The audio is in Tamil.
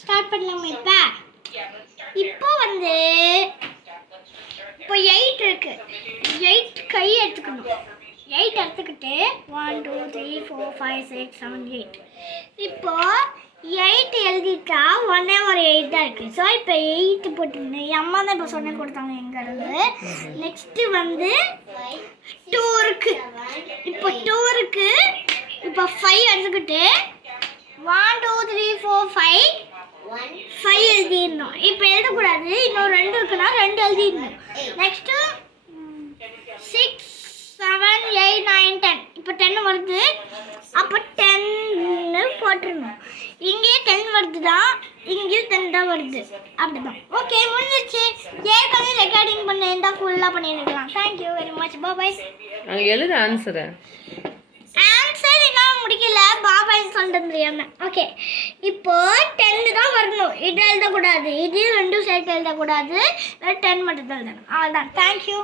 ஸ்டார்ட் பண்ணலாமா இப்போ வந்து இப்போ 8 இருக்கு. 8 கை எடுத்துக்கணும். 8 எடுத்துக்கிட்டு 1 2 3 4 5 6 7 8. இப்போ 8 எழுதிட்டா ஒன்னே ஒரு 8 தான் இருக்கு. ஸோ இப்போ 8 போட்டுருந்தேன். என் அம்மா தான் இப்போ சொன்ன கொடுத்தாங்க எங்கிறது. நெக்ஸ்ட்டு வந்து 2 இருக்கு. இப்போ 2 இருக்கு. இப்போ 5 எடுத்துக்கிட்டு 1 2 3 4 5 எழுதிடணும். இப்போ எழுதக்கூடாது. இன்னும் 2 இருக்குன்னா 2 எழுதிடணும். நெக்ஸ்ட்டு 6 7 8 9 10. இப்போ 10 வருது. அப்போ 10 போட்டுருணும். இங்கேயே 10 வருது தான், இங்கேயும் 10 தான் வருது. அப்படிதான். ஓகே, முடிஞ்சிருச்சு. ஏற்கனவே ரெக்கார்டிங் பண்ண இருந்தால் ஃபுல்லாக பண்ணியிருக்கலாம். Thank you very much. பாய். எழுத ஆன்சர் என்னால் முடிக்கல. பாபாய்ன்னு சொல்லிட்டு தெரியாம. ஓகே, இப்போ 10 தான் வரணும். இது எழுதக்கூடாது. இதையும் 2 சேர்த்து எழுதக்கூடாது. 10 மட்டும் தான் எழுதணும். அவ்வளோதான். தேங்க்யூ.